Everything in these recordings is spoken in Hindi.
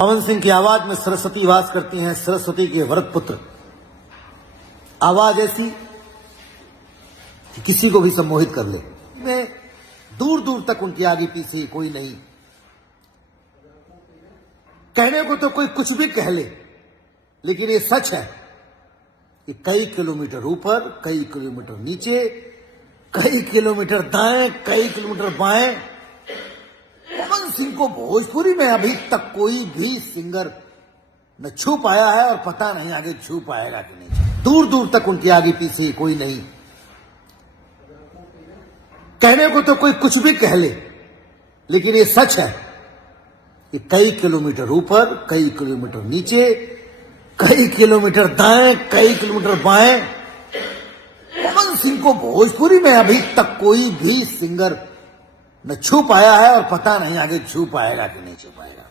पवन सिंह की आवाज में सरस्वती वास करती हैं, सरस्वती के वरद पुत्र। आवाज ऐसी कि किसी को भी सम्मोहित कर ले। मैं दूर दूर तक उनकी आगे पीछे कोई नहीं। कहने को तो कोई कुछ भी कह ले, लेकिन ये सच है कि कई किलोमीटर ऊपर, कई किलोमीटर नीचे, कई किलोमीटर दाएं, कई किलोमीटर बाएं, पवन सिंह को भोजपुरी में अभी तक कोई भी सिंगर न छू पाया है और पता नहीं आगे छू पाएगा कि नहीं। दूर दूर तक उनकी आगे पीछे कोई नहीं। कहने को तो कोई कुछ भी कह ले, लेकिन ये सच है कि कई किलोमीटर ऊपर, कई किलोमीटर नीचे, कई किलोमीटर दाएं, कई किलोमीटर बाएं, पवन सिंह को भोजपुरी में अभी तक कोई भी सिंगर न छू पाया है और पता नहीं आगे छू पाएगा कि नहीं छू पाएगा।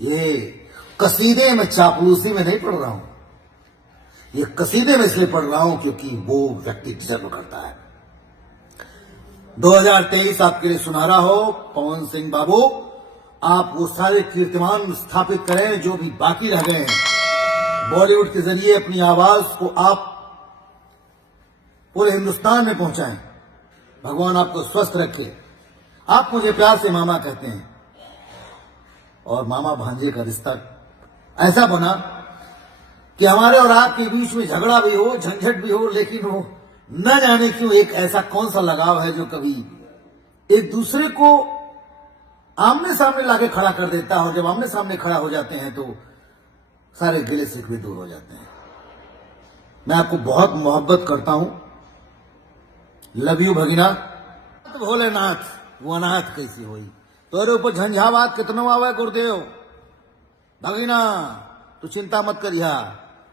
ये कसीदे में चापलूसी में नहीं पढ़ रहा हूं, ये कसीदे में इसलिए पढ़ रहा हूं क्योंकि वो व्यक्ति डिजर्व करता है। 2023 आपके लिए सुनहरा हो। पवन सिंह बाबू, आप वो सारे कीर्तिमान स्थापित करें जो भी बाकी रह गए हैं। बॉलीवुड के जरिए अपनी आवाज को आप पूरे हिंदुस्तान में पहुंचाएं। भगवान आपको स्वस्थ रखे। आप मुझे प्यार से मामा कहते हैं और मामा भांजे का रिश्ता ऐसा बना कि हमारे और आपके बीच में झगड़ा भी हो, झंझट भी हो, लेकिन वो न जाने क्यों एक ऐसा कौन सा लगाव है जो कभी एक दूसरे को आमने सामने लाके खड़ा कर देता है। और जब आमने सामने खड़ा हो जाते हैं तो सारे गिले शिकवे दूर हो जाते हैं। मैं आपको बहुत मोहब्बत करता हूं। लव यू भगिना। भोलेनाथ वो अनाथ कैसी हुई तोरे ऊपर झंझावात कितनो आवे गुरुदेव। भगिना तू चिंता मत करिया,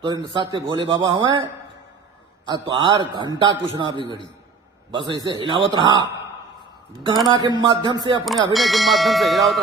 तोरे साथे भोले बाबा हुए और तुहार घंटा कुछ ना बिगड़ी। बस ऐसे हिलावत रहा, गाना के माध्यम से, अपने अभिनय के माध्यम से हिलावत रहा।